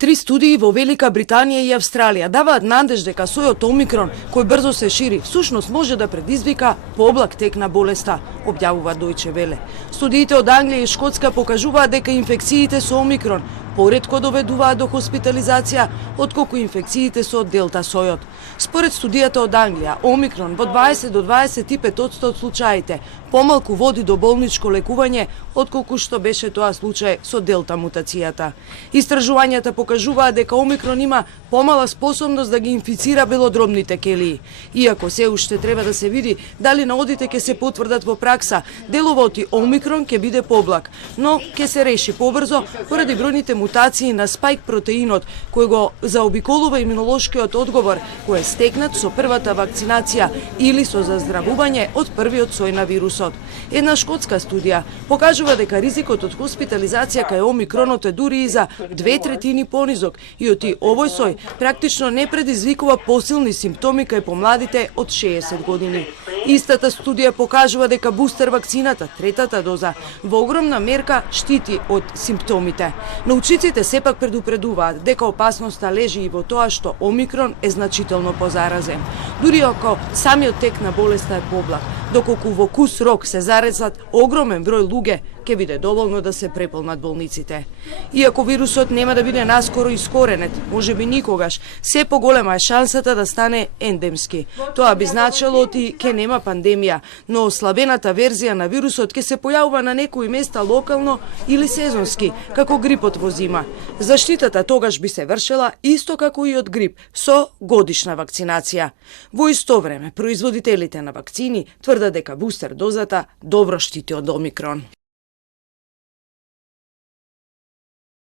Три студии во Велика Британија и Австралија даваат надеж дека сојот Омикрон, кој брзо се шири, всушност може да предизвика поблак тек на болеста, објавува Дојче Веле. Студиите од Англија и Шкотска покажуваат дека инфекциите со Омикрон поретко доведуваат до хоспитализација отколку инфекциите со Делта сојот. Според студијата од Англија, Омикрон во 20 до 25% од случаите помалку води до болничко лекување отколку што беше тоа случај со Делта мутацијата. Истражувањата покажуваат дека Омикрон има помала способност да ги инфицира белодробните келии. Иако се уште треба да се види дали наодите ќе се потврдат во пракса, делова од Омикрон ќе биде поблак, но ќе се реши побрзо поради бројните мутации на спајк протеинот кој го заобиколува имунолошкиот одговор кој е стекнат со првата вакцинација или со заздравување од првиот сој на вирусот. Една шкотска студија покажува дека ризикот од хоспитализација кај Омикронот е дури и за 2/3 понизок и од овој сој практично не предизвикува посилни симптоми кај помладите од 60 години. Истата студија покажува дека бустер вакцината, третата доза, во огромна мерка штити од симптомите. Научниците сепак предупредуваат дека опасноста лежи и во тоа што Омикрон е значително позаразен. Дури ако самиот тек на болеста е поблак, доколку во кус рок се зарезат огромен број луѓе, ќе биде доволно да се преполнат болниците. Иако вирусот нема да биде наскоро искоренет, можеби никогаш, се поголема е шансата да стане ендемски. Тоа би значило и ќе нема пандемија, но ослабената верзија на вирусот ќе се појавува на некои места локално или сезонски, како грипот во зима. Заштитата тогаш би се вршела исто како и од грип, со годишна вакцинација. Во исто време, производителите на вакцини тврдат дека бустер дозата добро штити од Омикрон.